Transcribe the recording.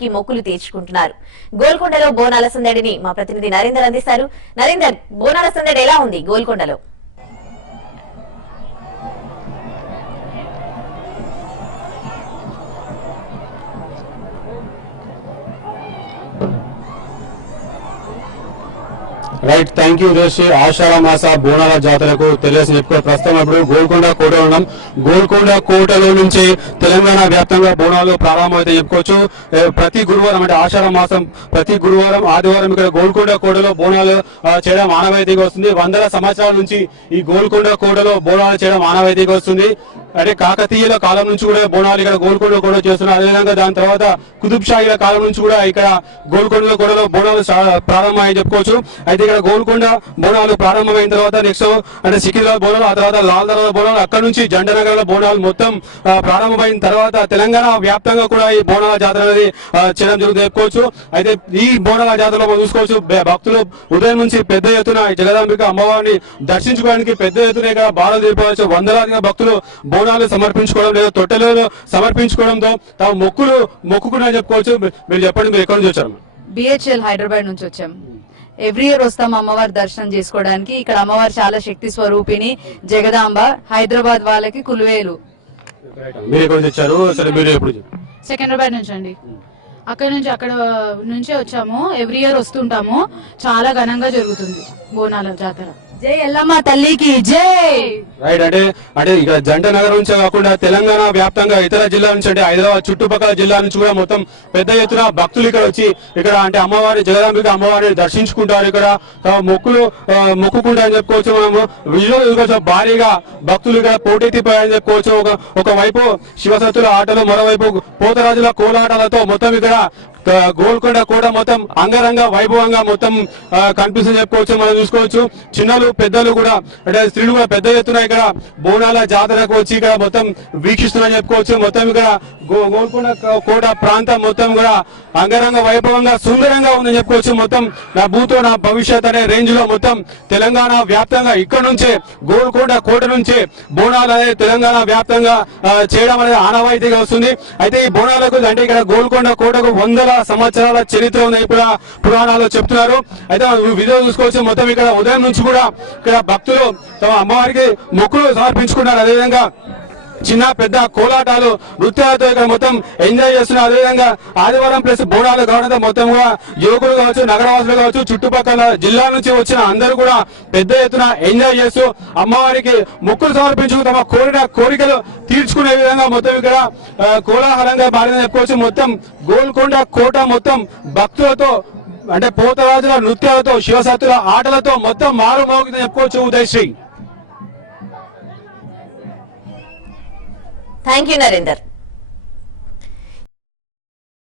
కి మొక్కులు తీర్చుకుంటున్నారు. గోల్కొండలో బోనాల సందడిని మా ప్రతినిధి నరేందర్ అందిస్తారు. నరేందర్, బోనాల సందడి ఎలా ఉంది గోల్కొండలో? Right, thank you Joshi. ఆషాఢ మాస బోనాల జాతరకు తెలియసి చెప్పుకో ప్రస్తుతం ఇప్పుడు గోల్కొండ కోట ఉన్నాం. గోల్కొండ కోటలో నుంచి తెలంగాణ వ్యాప్తంగా బోనాలు ప్రారంభమైతే చెప్పుకోవచ్చు. ప్రతి గురువారం అంటే ఆషాఢ మాసం ప్రతి గురువారం ఆదివారం ఇక్కడ గోల్కొండ కోటలో బోనాలు చేయడం ఆనవాయితీగా వస్తుంది. వందల సంవత్సరాల నుంచి ఈ గోల్కొండ కోటలో బోనాలు చేయడం ఆనవాయితీగా వస్తుంది. అంటే కాకతీయుల కాలం నుంచి కూడా బోనాలు ఇక్కడ గోల్కొండ కూడా చేస్తున్నారు. అదేవిధంగా దాని తర్వాత కుతుబ్ షాహీల కాలం నుంచి కూడా ఇక్కడ గోల్కొండ కోటలో బోనాలు ప్రారంభమని చెప్పుకోవచ్చు. అయితే ఇక్కడ గోల్కొండ బోనాలు ప్రారంభమైన తర్వాత నెక్స్ట్ అంటే సికింద్రాబాద్ బోనాలు, ఆ తర్వాత లాల్ దర్వాజా బోనాలు, అక్కడ నుంచి జంటనగర్ బోనాలు మొత్తం ప్రారంభమైన తర్వాత తెలంగాణ వ్యాప్తంగా కూడా ఈ బోనాల జాతర అనేది చేయడం జరుగుతుంది చెప్పుకోవచ్చు. అయితే ఈ బోనాల జాతరలో మనం చూసుకోవచ్చు, భక్తులు ఉదయం నుంచి పెద్ద ఎత్తున జగదాంబిక అమ్మవారిని దర్శించుకోవడానికి పెద్ద ఎత్తున ఇక్కడ బాధలు తీర్పవచ్చు. వందలాదిగా భక్తులు బోనాలు సమర్పించుకోవడం లేదా తొట్టెలలో సమర్పించుకోవడంతో తమ మొక్కుకున్నా చెప్పుకోవచ్చు. మీరు చెప్పండి, మీరు ఎక్కడి నుంచి వచ్చారు? బిహెచ్ఎల్ హైదరాబాద్ నుంచి వచ్చాం. ఎవ్రీ ఇయర్ వస్తాం అమ్మవారి దర్శనం చేసుకోవడానికి. ఇక్కడ అమ్మవారు చాలా శక్తి స్వరూపిణి జగదాంబ. హైదరాబాద్ వాళ్ళకి కులువేలు. మీరు ఎక్కడి నుంచి వచ్చారు? సరే, మీరు ఎప్పుడు? సికింద్రాబాద్ నుంచి అండి. అక్కడ నుంచే వచ్చాము. ఎవ్రీ ఇయర్ వస్తుంటాము. చాలా ఘనంగా జరుగుతుంది బోనాల జాతర. జై ఎల్లమ్మ తల్లికి జై. రైట్, అంటే ఇక్కడ జంట నగరం నుంచే కాకుండా తెలంగాణ వ్యాప్తంగా ఇతర జిల్లాల నుంచి అంటే హైదరాబాద్ చుట్టుపక్కల జిల్లా నుంచి కూడా మొత్తం పెద్ద ఎత్తున భక్తులు ఇక్కడ వచ్చి ఇక్కడ అంటే అమ్మవారి జగదాంబిక అమ్మవారిని దర్శించుకుంటారు. ఇక్కడ మొక్కుకుంటారని చెప్పుకోవచ్చు. మనము విజువల్ భారీగా భక్తులు ఇక్కడ పోటెత్తిపోయారని చెప్పుకోవచ్చు. ఒకవైపు శివసత్తుల ఆటలు, మరోవైపు పోతరాజుల కోలాటాలతో మొత్తం ఇక్కడ గోల్కొండ కోట మొత్తం అంగరంగ వైభవంగా మొత్తం కనిపిస్తుంది చెప్పుకోవచ్చు. మనం చూసుకోవచ్చు, చిన్నలు పెద్దలు కూడా అంటే స్త్రీలు కూడా పెద్ద ఎత్తున ఇక్కడ బోనాల జాతరకు వచ్చి ఇక్కడ మొత్తం వీక్షిస్తున్నారని చెప్పుకోవచ్చు. మొత్తం ఇక్కడ గోల్కొండ కోట ప్రాంతం మొత్తం కూడా అంగరంగ వైభవంగా సుందరంగా ఉందని చెప్పుకోవచ్చు. మొత్తం నా భూతో నా భవిష్యత్ అనే రేంజ్ లో మొత్తం తెలంగాణ వ్యాప్తంగా ఇక్కడ నుంచే గోల్కొండ కోట నుంచే బోనాలు అనేది తెలంగాణ వ్యాప్తంగా చేయడం అనేది ఆనవాయితీగా వస్తుంది. అయితే ఈ బోనాలకు అంటే ఇక్కడ గోల్కొండ కోటకు వందల సంవత్సరాల చరిత్ర ఉంది ఇప్పుడు పురాణాలు చెప్తున్నారు. అయితే వీడియో చూసుకోవచ్చు. మొత్తం ఇక్కడ ఉదయం నుంచి కూడా ఇక్కడ భక్తులు తమ అమ్మవారికి మొక్కులు సమర్పించుకున్నారు. అదేవిధంగా చిన్న పెద్ద కోలాటాలు, నృత్యాలతో ఇక్కడ మొత్తం ఎంజాయ్ చేస్తున్నారు. అదేవిధంగా ఆదివారం ప్లస్ బోనాలు కావడంతో మొత్తం కూడా యువకులు కావచ్చు, నగరవాసులు కావచ్చు, చుట్టుపక్కల జిల్లాల నుంచి వచ్చిన అందరూ కూడా పెద్ద ఎత్తున ఎంజాయ్ చేస్తూ అమ్మవారికి మొక్కులు సమర్పించుకు తమ కోరికలు తీర్చుకునే విధంగా మొత్తం ఇక్కడ కోలాహలంగా మారిందని చెప్పుకోవచ్చు. మొత్తం గోల్కొండ కోట మొత్తం భక్తులతో అంటే పోతరాజుల నృత్యాలతో, శివసత్తుల ఆటలతో మొత్తం మారుమోగిందని చెప్పుకోవచ్చు. ఉదయశ్రీ. Thank you Narender.